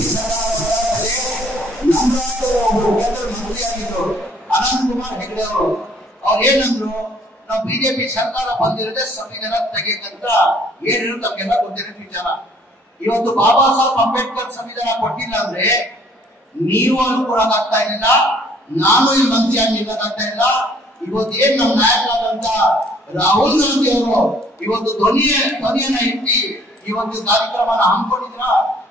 ನಮ್ಮ ರಾಜ್ಯದ ಮಂತ್ರಿಯಾಗಿದ್ರು ಅನಂತ್ ಕುಮಾರ್ ಹೆಗಡೆ ಅವರು ಅವ್ರು ಏನಂದ್ರು, ನಾವು ಬಿಜೆಪಿ ಸರ್ಕಾರ ಬಂದಿರದೆ ಸಂವಿಧಾನ ತೆಗೆಯಂತ ಏನಿದ್ರು ತಮಗೆಲ್ಲ ಗೊತ್ತಿರೋ ವಿಚಾರ. ಇವತ್ತು ಬಾಬಾ ಸಾಹೇಬ್ ಅಂಬೇಡ್ಕರ್ ಸಂವಿಧಾನ ಕೊಟ್ಟಿಲ್ಲ ಅಂದ್ರೆ ನೀವು ಅನ್ಕೊಳಕ್ಕಾಗ್ತಾ ಇಲ್ಲ, ನಾನು ಈ ಮಂತ್ರಿಯಾಗಿ ನಿಲ್ಲಕ್ಕಾಗ್ತಾ ಇಲ್ಲ. ಇವತ್ತು ಏನ್ ನಮ್ಮ ನಾಯಕರಾದಂತ ರಾಹುಲ್ ಗಾಂಧಿ ಅವರು ಇವತ್ತು ಧ್ವನಿಯನ್ನ ಇಟ್ಟು ಇವತ್ತು ಕಾರ್ಯಕ್ರಮನ ಹಮ್ಮಿಕೊಂಡಿದ್ರ,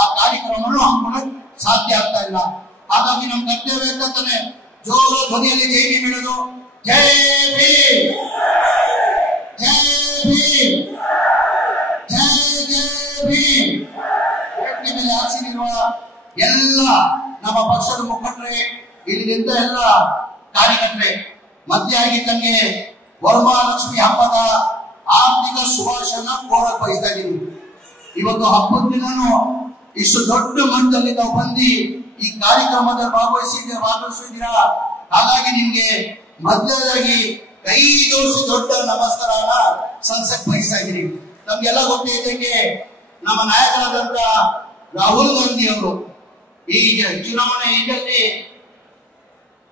ಆ ಕಾರ್ಯಕ್ರಮವನ್ನು ಹಮ್ಮಿಕೊಳ್ಳಕ್ ಸಾಧ್ಯ ಆಗ್ತಾ ಇಲ್ಲ. ಹಾಗಾಗಿ ನಮ್ಮ ಕರ್ತವ್ಯ ಇರ್ತಾನೆ ಜೋರ ಧ್ವನಿಯಲ್ಲಿ ಜೈ ಭೀಮ್ ಹೇಳೋದು. ಜೈ ಭೀಮ್, ಜೈ ಭೀಮ್, ಜೈ ಜೈ ಭೀಮ್. ವೇದಿಕೆ ಮೇಲೆ ಆಸೀನಿರುವ ಎಲ್ಲ ನಮ್ಮ ಪಕ್ಷದ ಮುಖಂಡರೇ, ಇಲ್ಲಿಂದ ಎಲ್ಲ ಕಾರ್ಯಕರ್ತರೆ, ಮಧ್ಯಾಗಿ ತಮಗೆ ವರಮಹಾಲಕ್ಷ್ಮಿ ಹಬ್ಬದ ಆರ್ಥಿಕ ಶುಭಾಶಯನ ಕೋರಕ್ ಬಯಸ್ತಾ ಇದ್ದೀನಿ. ಇವತ್ತು ಹಬ್ಬದ ದಿನಾನು ಇಷ್ಟು ದೊಡ್ಡ ಮಟ್ಟದಲ್ಲಿ ನಾವು ಬಂದು ಈ ಕಾರ್ಯಕ್ರಮದಲ್ಲಿ ಭಾಗವಹಿಸಿದ್ದೀರಾ. ಹಾಗಾಗಿ ನಿಮ್ಗೆ ಮೊದಲನೇದಾಗಿ ಕೈ ಜೋಡಿಸಿ ದೊಡ್ಡ ನಮಸ್ಕಾರನ ಸಲ್ಲಿಸಕ್ ಬಯಸ್ತಾ ಇದ್ದೀನಿ. ನಮ್ಗೆಲ್ಲ ಗೊತ್ತಿದ್ದಂಗೆ ನಮ್ಮ ನಾಯಕರಾದಂತ ರಾಹುಲ್ ಗಾಂಧಿ ಅವರು ಈ ಚುನಾವಣೆ ಇದರಲ್ಲಿ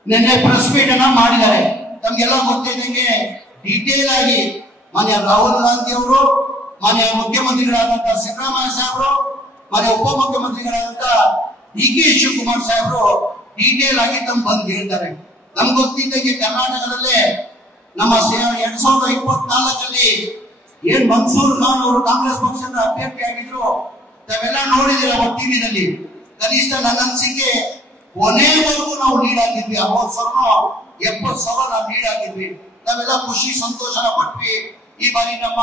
ನಿನ್ನೆ ಪ್ರೆಸ್ ಮೀಟ್ ಅನ್ನ ಮಾಡಿದ್ದಾರೆ. ತಮ್ಗೆಲ್ಲ ಗೊತ್ತಿದ್ದಂಗೆ ಡೀಟೇಲ್ ಆಗಿ ಮಾನ್ಯ ರಾಹುಲ್ ಗಾಂಧಿ ಅವರು, ಮಾನ್ಯ ಮುಖ್ಯಮಂತ್ರಿಗಳಾದಂತಹ ಸಿದ್ದರಾಮಯ್ಯ ಸಾಹೇಬರು, ಮಾನ್ಯ ಉಪಮುಖ್ಯಮಂತ್ರಿಗಳಾದಂತ ಡಿ ಕೆ ಶಿವಕುಮಾರ್ ಸಾಹೇಬರು ಡೀಟೇಲ್ ಆಗಿ ತಮ್ಮ ಬಂದು ಹೇಳ್ತಾರೆ. ನಮ್ಗೆ ಗೊತ್ತಿದ್ದಂಗೆ ಕರ್ನಾಟಕದಲ್ಲೇ ನಮ್ಮ 2024 ಏನ್ ಮನ್ಸೂರ್ ಖಾನ್ ಅವರು ಕಾಂಗ್ರೆಸ್ ಪಕ್ಷದ ಅಭ್ಯರ್ಥಿ ಆಗಿದ್ರು, ತಾವೆಲ್ಲ ನೋಡಿದಿರ ಟಿವಿನಲ್ಲಿ. ಕನಿಷ್ಠ ನನ್ನ ಅನಿಸಿಕೆ ಕೊನೆವರೆಗೂ ನಾವು ಲೀಡ್ ಆಗಿದ್ವಿ. 70,000 ನಾವು ಲೀಡ್ ಆಗಿದ್ವಿ. ನಾವೆಲ್ಲ ಖುಷಿ ಸಂತೋಷನ ಪಟ್ವಿ. ಈ ಬಾರಿ ನಮ್ಮ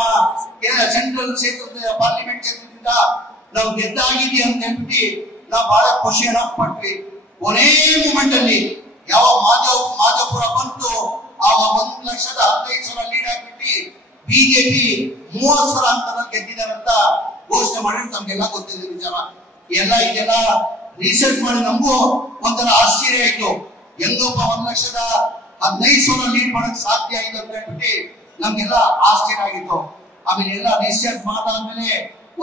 ಸೆಂಟ್ರಲ್ ಕ್ಷೇತ್ರದ ಪಾರ್ಲಿಮೆಂಟ್ ಕ್ಷೇತ್ರದಿಂದ ನಾವು ಗೆದ್ದಾಗಿದ್ವಿ ಅಂತ ಹೇಳ್ಬಿಟ್ಟು ನಾವು ಬಹಳ ಖುಷಿಯನ್ನ ಪಟ್ವಿ. ಕೊನೆ ಮೂಮೆಂಟ್ ಅಲ್ಲಿ ಯಾವ ಮಾದೇವಪುರ ಬಂತು, ಆಗ 1,15,000 ಲೀಡ್ ಆಗಿಬಿಟ್ಟು ಬಿಜೆಪಿ 30,000 ಅಂತರಲ್ಲಿ ಗೆದ್ದಿದ್ದಾರಂತ ಘೋಷಣೆ ಮಾಡಿ ತಮ್ಗೆಲ್ಲ ಗೊತ್ತಿದೆ ವಿಚಾರ. ಇದೆಲ್ಲ ರಿಸರ್ಚ್ ಮಾಡಿ ನಮಗೂ ಒಂಥರ ಆಶ್ಚರ್ಯ ಆಯ್ತು. ಹೆಂಗೊಬ್ಬ 1,15,000 ಲೀಡ್ ಮಾಡಕ್ ಸಾಧ್ಯ ಆಯ್ತು ಅಂತ ಹೇಳ್ಬಿಟ್ಟು ನಮ್ಗೆಲ್ಲ ಆಶ್ಚರ್ಯ ಆಗಿತ್ತು. ಆಮೇಲೆ ಎಲ್ಲ ರಿಸರ್ಚ್ ಮಾಡಾದ್ಮೇಲೆ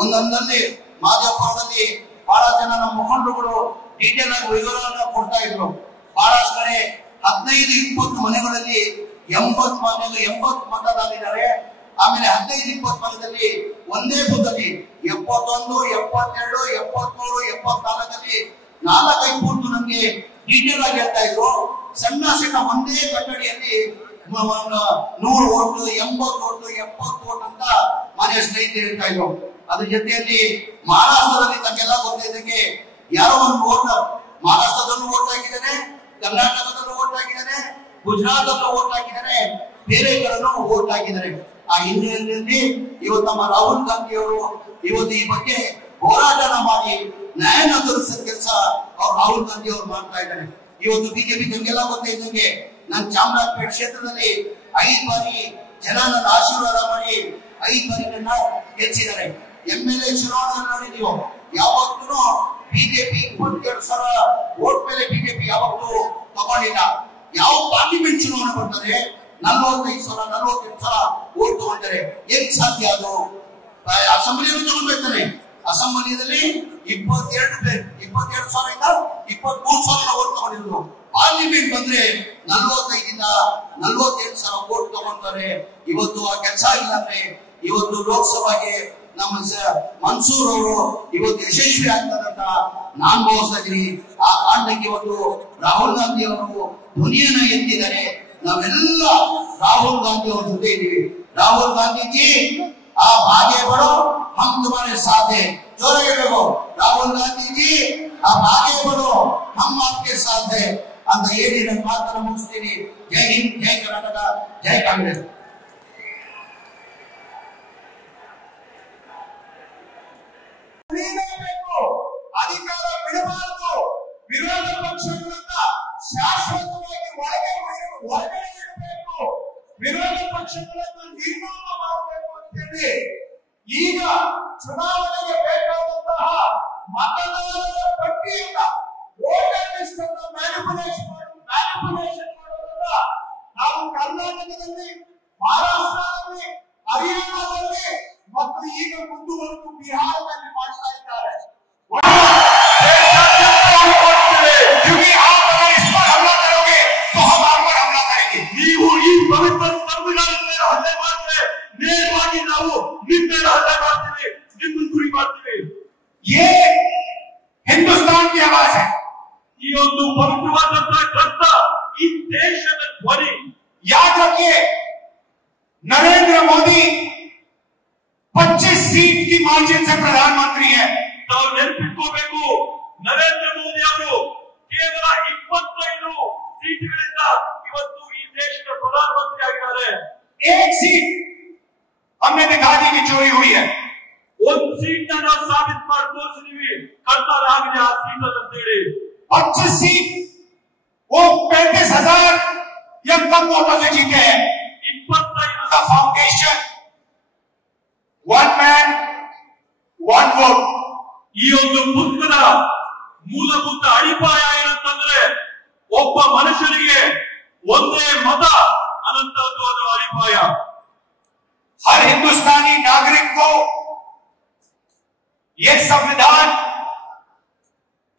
ಒಂದೊಂದಲ್ಲಿ ಮಾದೇವಪುರದಲ್ಲಿ ಬಹಳ ಜನ ನಮ್ಮ ಮುಖಂಡರುಗಳು ಡೀಟೇಲ್ ಆಗಿ ವಿವರವನ್ನ ಕೊಡ್ತಾ ಇದ್ರು. ಬಹಳಷ್ಟು ಕಡೆ 15-20 ಮನೆಗಳಲ್ಲಿ 80 ಮತದಾರರಿದ್ದಾರೆ. ಆಮೇಲೆ 15-20 ಮನೆಯಲ್ಲಿ ಒಂದೇ ಬೂತಲ್ಲಿ 71, 72, 73, 74 4-5 ಬೂತ್ ನಮ್ಗೆ ಡೀಟೇಲ್ ಆಗಿ ಹೇಳ್ತಾ ಇದ್ರು. ಸಣ್ಣ ಒಂದೇ ಕಟ್ಟಡಿಯಲ್ಲಿ 100 ಓಟು, 80 ಓಟು, 70 ಓಟ್ ಅಂತ ಮನೆ ಸ್ನೇಹಿತರು ಹೇಳ್ತಾ ಇದ್ರು. ಅದ್ರ ಜೊತೆಯಲ್ಲಿ ಮಹಾರಾಷ್ಟ್ರದಲ್ಲಿ ತಮ್ಗೆಲ್ಲ ಗೊತ್ತಿದ್ದಂಗೆ ಯಾರೋ ಒಂದು ಓಟ್, ಮಹಾರಾಷ್ಟ್ರದಲ್ಲೂ ಓಟ್ ಹಾಕಿದ್ದಾನೆ, ಕರ್ನಾಟಕದಲ್ಲೂ ಓಟ್ ಹಾಕಿದ್ದಾನೆ, ಗುಜರಾತ್ ಅಲ್ಲೂ ಓಟ್ ಹಾಕಿದ್ದಾನೆ, ಬೇರೆ ಕಡೆನೂ ಓಟ್ ಹಾಕಿದ್ದಾರೆ. ಆ ಹಿನ್ನೆಲೆಯಲ್ಲಿ ಇವತ್ತು ನಮ್ಮ ರಾಹುಲ್ ಗಾಂಧಿ ಅವರು ಇವತ್ತು ಈ ಬಗ್ಗೆ ಹೋರಾಟನ ಮಾಡಿ ನ್ಯಾಯನ ತೋರಿಸೋ ಕೆಲಸ ಅವ್ರು ರಾಹುಲ್ ಗಾಂಧಿ ಅವರು ಮಾಡ್ತಾ ಇದ್ದಾರೆ. ಇವತ್ತು ಬಿಜೆಪಿ ತಮಗೆಲ್ಲ ಗೊತ್ತಿದ್ದಂಗೆ ನಾನು ಚಾಮರಾಜಪೇಟೆ ಕ್ಷೇತ್ರದಲ್ಲಿ 5 ಬಾರಿ ಜನ ನನ್ನ ಆಶೀರ್ವಾದ ಮಾಡಿ 5 ಬಾರಿ ನನ್ನ ಗೆಲ್ಲಿಸಿದ್ದಾರೆ. MLA ಚುನಾವಣೆ ನೋಡಿದೀವಿ, ಯಾವತ್ತೂ ಬಿಜೆಪಿ 27,000 ವೋಟ್ ಮೇಲೆ ಬಿಜೆಪಿ ಯಾವತ್ತೂ ತಗೊಂಡಿಲ್ಲ. ಯಾವ ಪಾರ್ಲಿಮೆಂಟ್ ಚುನಾವಣೆ ಬರ್ತಾರೆ 45,000, 48,000 ವೋಟ್ ತಗೊಂಡಿದ್ದಾರೆ. ಏನ್ ಸಾಧ್ಯ ಅದು? ಅಸೆಂಬ್ಲಿಯನ್ನು ತಗೊಂಡ್ಬೇಕಾನೆ. ಅಸೆಂಬ್ಲಿಯಲ್ಲಿ 22,000 23,000 ವೋಟ್ ತಗೊಂಡಿದ್ರು. ಪಾರ್ಲಿಮೆಂಟ್ ಬಂದ್ರೆ 45,000 47,000 ವೋಟ್ ತಗೊಂತಾರೆ. ಇವತ್ತು ಆ ಕೆಲಸ ಇಲ್ಲ ಅಂದ್ರೆ ಇವತ್ತು ಲೋಕಸಭೆಗೆ ನಮ್ಮ ಮನ್ಸೂರ್ ಅವರು ಇವತ್ತು ಯಶಸ್ವಿ ಆಗ್ತಾರಂತ ನಾನ್ ಭಾವಿಸ್ತಾ ಇದ್ದೀನಿ. ಆ ಕಾರಣಕ್ಕೆ ಇವತ್ತು ರಾಹುಲ್ ಗಾಂಧಿ ಅವರು ಧ್ವನಿಯನ್ನ ಎತ್ತಿದ್ದಾರೆ. ನಾವೆಲ್ಲ ರಾಹುಲ್ ಗಾಂಧಿ ಅವ್ರ ಜೊತೆ ಇದ್ದೀವಿ. ರಾಹುಲ್ ಗಾಂಧೀಜಿ आप आगे बढ़ो, हम तुम्हारे साथ हैं. जोर ಹೇಳಬೇಕು, ರಾಹುಲ್ ಗಾಂಧೀಜಿ आप आगे बढ़ो, हम आपके साथ हैं ಅಂತ ಹೇಳಿ ನನ್ನ ಮಾತನ್ನ ಮುಗಿಸ್ತೀನಿ. ಜೈ ಹಿಂದ್, ಜೈ ಕರ್ನಾಟಕ, ಜೈ ಕಾಂಗ್ರೆಸ್. ಅಧಿಕಾರ ಬಿಡಬಾರದು. ವಿರೋಧ ಪಕ್ಷಗಳನ್ನ ಶಾಶ್ವತವಾಗಿ ಹೊರಗಡೆ ಇಡಬೇಕು. ವಿರೋಧ ಪಕ್ಷಗಳನ್ನು ನಿರ್ನಾಮ ಮಾಡಬೇಕು ಅಂತೇಳಿ ಈಗ ಚುನಾವಣೆಗೆ ಬೇಕಾದಂತಹ ಮತದಾರರ ಪಟ್ಟಿಯನ್ನ ವೋಟರ್ ಲಿಸ್ಟ್ ಅನ್ನು ಮ್ಯಾನಿಪುಲೇಷನ್ ಮಾಡೋದ್ರಿಂದ ನಾವು ಕರ್ನಾಟಕದಲ್ಲಿ ಒಂದು ಪವಿತ್ರವಾದಂತಹ ಗ್ರಂಥ, ಈ ದೇಶದ ಧ್ವನಿ. याद रखिए, नरेंद्र मोदी 25 सीट की मार्जिन से प्रधानमंत्री है। ನಾವು ನೆನಪಿಟ್ಕೋಬೇಕು, ನರೇಂದ್ರ ಮೋದಿ ಅವರು ಕೇವಲ 25 ಸೀಟ್ಗಳಿಂದ ಇವತ್ತು ಈ ದೇಶದ ಪ್ರಧಾನಮಂತ್ರಿ ಆಗಿದ್ದಾರೆ. एक सीट हमने दिखा दी कि चोरी हुई है। ಒಂದು ಸೀಟ್ ನಾವು ಸಾಬೀತು ಮಾಡಿ ತೋರಿಸಿದೀವಿ, ಕಳ್ತನ ಆಗಿದೆ ಆ ಸೀಟ್ ಅಂತ ಹೇಳಿ. 25 सीट वो 35,000 या कम वोटों से जीते हैं। 25 foundation, one man one vote. ಈ ಒಂದು ಪುಸ್ತಕದ ಮೂಲಭೂತ ಅಡಿಪಾಯ ಏನಂತಂದ್ರೆ, ಒಬ್ಬ ಮನುಷ್ಯನಿಗೆ ಒಂದೇ ಮತ ಅನ್ನುವಂಥದ್ದು ಅದರ ಅಡಿಪಾಯ. हर हिंदुस्तानी नागरिक को यह संविधान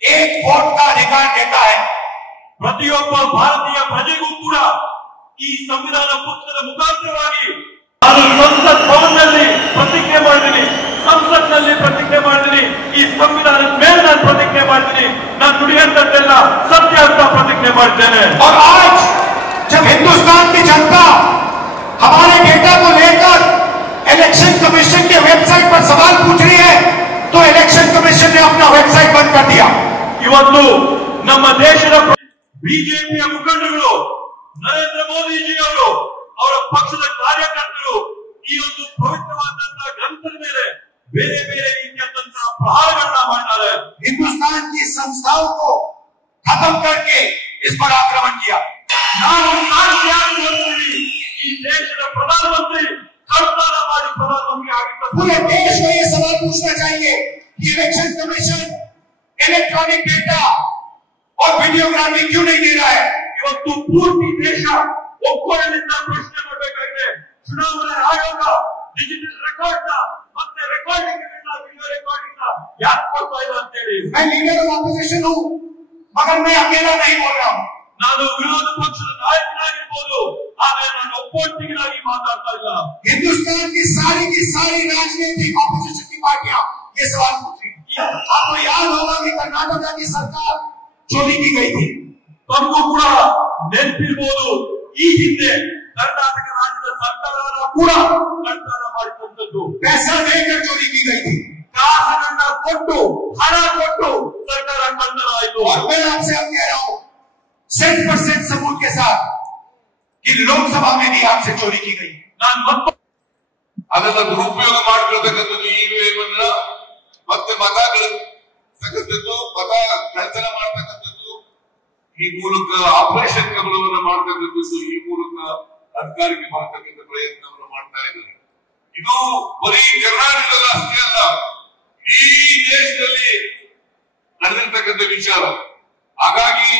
एक वोट का अधिकार देता है। ಪ್ರತಿಯೊಬ್ಬ ಭಾರತೀಯ ಪ್ರಜೆಗೂ ಕೂಡ ಈ ಸಂವಿಧಾನ ಪುಸ್ತಕದ ಮುಖಾಂತರವಾಗಿ ನಾನು ಸಂಸತ್ ಭವನದಲ್ಲಿ ಪ್ರತಿಜ್ಞೆ ಮಾಡಿದ್ದೀನಿ, ಸಂಸತ್ನಲ್ಲಿ ಪ್ರತಿಜ್ಞೆ ಮಾಡಿದ್ದೀನಿ, ಈ ಸಂವಿಧಾನದ ಮೇಲೆ ನಾನು ಪ್ರತಿಜ್ಞೆ ಮಾಡಿದ್ದೀನಿ, ನಾನು ನುಡಿಯಂತದ್ದೆಲ್ಲ ಸತ್ಯ ಅಂತ ಪ್ರತಿಜ್ಞೆ ಮಾಡಿದ್ದೇನೆ. और आज जब हिंदुस्तान की जनता हमारे डेटा को लेकर इलेक्शन कमीशन के वेबसाइट पर सवाल पूछ रही है, तो इलेक्शन कमीशन ने अपना वेबसाइट बंद कर दिया। ಇವತ್ತು ನಮ್ಮ ದೇಶದ ಬಿಜೆಪಿಯ ಮುಖಂಡರು, ನರೇಂದ್ರ ಮೋದಿಜಿ ಅವರು, ಅವರ ಪಕ್ಷದ ಕಾರ್ಯಕರ್ತರು ಈ ಒಂದು ಪವಿತ್ರವಾದಂತಹ ಗ್ರಂಥದ ಮೇಲೆ ಬೇರೆ ಬೇರೆ ರೀತಿಯಾದಂತಹ ಪ್ರಹಾರಗಳನ್ನ ಮಾಡಿದ್ದಾರೆ. हिंदुस्तान की संस्थाओं को खत्म करके इस पर आक्रमण किया। ನಾವು ಸಾಕ್ಷಿಯಾಗಿ ನೋಡ್ತೀವಿ, ಈ ದೇಶದ ಪ್ರಧಾನಮಂತ್ರಿ ಕಳ್ತನ ಮಾಡಿ ಪ್ರಧಾನಮಂತ್ರಿ पूरे ಆಗಿದ್ದಾರೆ. देश को ये सवाल पूछना चाहिए कि इलेक्शन कमीशन इलेक्ट्रॉनिक डेटा और वीडियोग्राफी क्यों नहीं दे रहा है। ಇವತ್ತು ಪೂರ್ತಿ ದೇಶ ಒಕ್ಕೊರಲಿಂದ ಪ್ರಶ್ನೆ ಮಾಡಬೇಕಾಗಿದೆ. ಚುನಾವಣಾ ಆಯೋಗ ಡಿಜಿಟಲ್ ರೆಕಾರ್ಡ್ ಮತ್ತೆ ರೆಕಾರ್ಡಿಂಗ್ ವಿಡಿಯೋ ರೆಕಾರ್ಡಿಂಗ್ ಯಾಕೆ ಕೊಡ್ತಾ ಇಲ್ಲ ಅಂತ ಹೇಳಿ. मैं लीडर ऑफ ऑपोजिशन हूं, मगर मैं अकेला नहीं बोल रहा हूं। ನಾನು ವಿರೋಧ ಪಕ್ಷದ ನಾಯಕನಾಗಿರ್ಬೋದು, ಆದರೆ ನಾನು ಒಬ್ಬೊಟ್ಟಿಗಾಗಿ ಮಾತಾಡ್ತಾ ಇಲ್ಲ. हिंदुस्तान की सारी राजनीतिक ऑपोजिशन की पार्टियां ये सवाल पूछ रही हैं। आपको याद होगा कि कर्नाटक की सरकार चोरी की गई थी। ತಮಗೂ ಕೂಡ ನೆನಪಿರ್ಬೋದು, ಈ ಹಿಂದೆ ಕರ್ನಾಟಕ ರಾಜ್ಯದ ಸರ್ಕಾರ ಕೂಡ ಕಳ್ತನ ಮಾಡಿದಂಥದ್ದು. पैसा देकर चोरी की गई थी। ಕಾಸನ್ನ ಕೊಟ್ಟು, ಹಣ ಕೊಟ್ಟು ಸರ್ಕಾರ ಕಳ್ತನ ಆಯಿತು. और मैं आपसे अब कह रहा हूं 100% सबूत के साथ कि लोकसभा में भी आपसे चोरी की गई। ನಾನು ಅದನ್ನ ದುರುಪಯೋಗ ಮಾಡ್ಕೊಳ್ತಕ್ಕಂಥದ್ದು EVM ಅನ್ನ ಮತ್ತೆ ಮತ ಗಳಿಸ್ತಕ್ಕಂಥದ್ದು, ಮತ ಕಳ್ತನ ಮಾಡ್ತಕ್ಕಂಥದ್ದು, ಈ ಮೂಲಕ ಆಪರೇಷನ್ ಕಮಲವನ್ನು ಮಾಡ್ತಕ್ಕಂಥದ್ದು, ಈ ಮೂಲಕ ಅಧಿಕಾರಕ್ಕೆ ಬರ್ತಕ್ಕಂಥ ಪ್ರಯತ್ನವನ್ನು ಮಾಡ್ತಾ ಇದ್ದಾರೆ. ಇದು ಬರೀ ಕರ್ನಾಟಕದಲ್ಲಿ ಅಷ್ಟೇ ಅಲ್ಲ, ಈ ದೇಶದಲ್ಲಿ ನಡೆದಿರ್ತಕ್ಕಂಥ ವಿಚಾರ. ಹಾಗಾಗಿ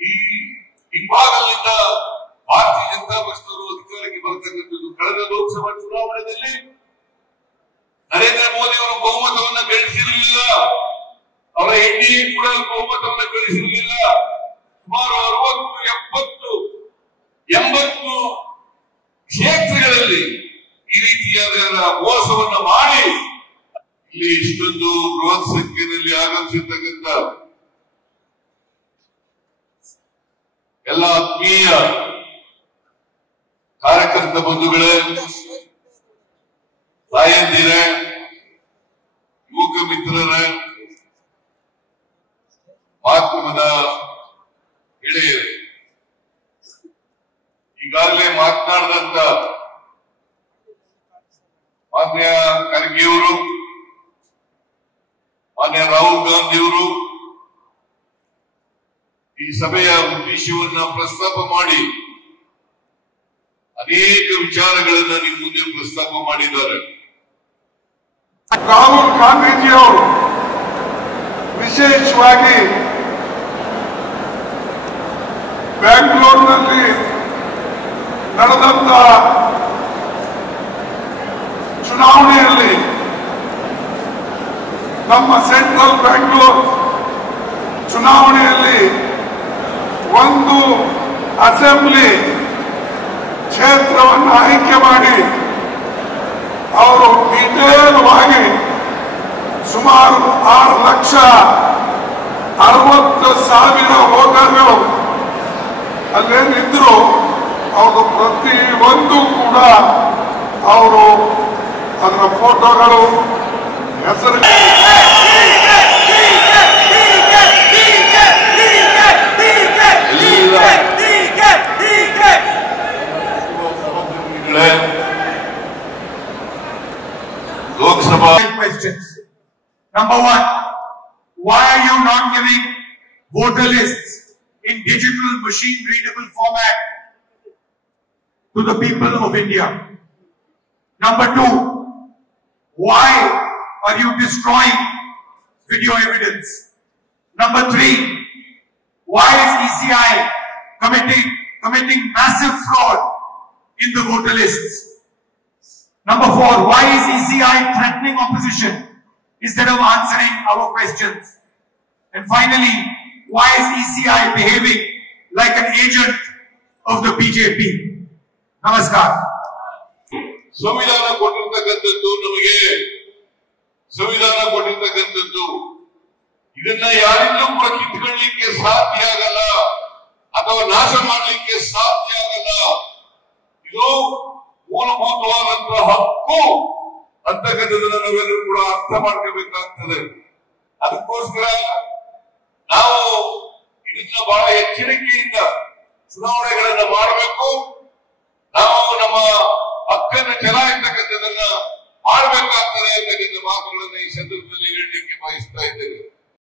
ಈ ಹಿಂಭಾಗದಿಂದ ಭಾರತೀಯ ಜನತಾ ಪಕ್ಷದವರು ಅಧಿಕಾರಕ್ಕೆ ಬರ್ತಕ್ಕಂಥದ್ದು. ಕಳೆದ ಲೋಕಸಭಾ ಚುನಾವಣೆಯಲ್ಲಿ ನರೇಂದ್ರ ಮೋದಿ ಅವರು ಬಹುಮತವನ್ನು ಗಳಿಸಿರಲಿಲ್ಲ, ಅವರ ಎನ್ಡಿಎ ಕೂಡ ಬಹುಮತವನ್ನು ಗಳಿಸಿರಲಿಲ್ಲ. ಸುಮಾರು 60, 70, 80 ಕ್ಷೇತ್ರಗಳಲ್ಲಿ ಈ ರೀತಿಯಾದ ಮೋಸವನ್ನು ಮಾಡಿ ಇಲ್ಲಿ ಇಷ್ಟೊಂದು ಬೃಹತ್ ಸಂಖ್ಯೆಯಲ್ಲಿ ಆಗಮಿಸಿರ್ತಕ್ಕಂಥ ಎಲ್ಲ ಆತ್ಮೀಯ ಕಾರ್ಯಕರ್ತ ಬಂಧುಗಳೇ, ತಾಯಂದಿರೇ, ಯುವಕ ಮಿತ್ರರೇ, ಮಾಧ್ಯಮದ ಗೆಳೆಯರೇ, ಈಗಾಗಲೇ ಮಾತನಾಡಿದಂತ ಮಾನ್ಯ ಖರ್ಗೆಯವರು, ಮಾನ್ಯ ರಾಹುಲ್ ಗಾಂಧಿಯವರು ಈ ಸಭೆಯ ಉದ್ದೇಶವನ್ನ ಪ್ರಸ್ತಾಪ ಮಾಡಿ ಅನೇಕ ವಿಚಾರಗಳನ್ನ ನಿಮ್ಮ ಮುಂದೆ ಪ್ರಸ್ತಾಪ ಮಾಡಿದ್ದಾರೆ. ರಾಹುಲ್ ಗಾಂಧೀಜಿಯವರು ವಿಶೇಷವಾಗಿ ಬೆಂಗಳೂರಿನಲ್ಲಿ ನಡೆದಂತ ಚುನಾವಣೆಯಲ್ಲಿ ನಮ್ಮ ಸೆಂಟ್ರಲ್ ಬೆಂಗಳೂರು ಚುನಾವಣೆಯಲ್ಲಿ ಒಂದು ಅಸೆಂಬ್ಲಿ ಕ್ಷೇತ್ರವನ್ನು ಆಯ್ಕೆ ಮಾಡಿ ಅವರು ಡೀಟೇಲ್ ಆಗಿ ಸುಮಾರು 6 ಲಕ್ಷ 60,000 ವೋಟರ್ಗಳು ಅಲ್ಲೇನಿದ್ರು ಅವರು ಪ್ರತಿಯೊಂದು ಕೂಡ ಅವರು ಅದರ ಫೋಟೋಗಳು ಹೆಸರು Lok Sabha questions. Number one, why are you not giving voter lists in digital machine readable format to the people of India? Number two, why are you destroying video evidence? Number three, why is ECI committing massive fraud in the voter lists? Number four, why is ECI threatening opposition instead of answering our questions? And finally, why is ECI behaving like an agent of the BJP? Namaskar. ಸಂವಿಧಾನ ಕೊಟ್ಟಿರ್ತಕ್ಕಂಥದ್ದು ನಮಗೆ ಸಂವಿಧಾನ ಕೊಟ್ಟಿರ್ತಕ್ಕಂಥದ್ದು ಇದನ್ನ ಯಾರಿಂದಲೂ ಕೂಡ ಕಿತ್ಕೊಳ್ಳಿಕ್ಕೆ ಸಾಧ್ಯ ಆಗಲ್ಲ ಅಥವಾ ನಾಶ ಮಾಡಲಿಕ್ಕೆ ಸಾಧ್ಯ ಆಗಲ್ಲ. ಇದು ಮೂಲಭೂತವಾದಂತಹ ಹಕ್ಕು ಅಂತಕ್ಕಂಥದ್ದನ್ನು ನಾವೆಲ್ಲರೂ ಕೂಡ ಅರ್ಥ ಮಾಡ್ಕೋಬೇಕಾಗ್ತದೆ. ಅದಕ್ಕೋಸ್ಕರ ನಾವು ಇದನ್ನ ಬಹಳ ಎಚ್ಚರಿಕೆಯಿಂದ ಚುನಾವಣೆಗಳನ್ನ ಮಾಡಬೇಕು. ನಾವು ನಮ್ಮ ಹಕ್ಕನ್ನು ಚಲಾಯಿಸ್ತಕ್ಕಂಥದನ್ನ ಮಾಡಬೇಕಾಗ್ತದೆ ಅಂತಕ್ಕಂಥ ಮಾತುಗಳನ್ನ ಈ ಸಂದರ್ಭದಲ್ಲಿ ಹೇಳಲಿಕ್ಕೆ ಬಯಸ್ತಾ ಇದ್ದೇವೆ.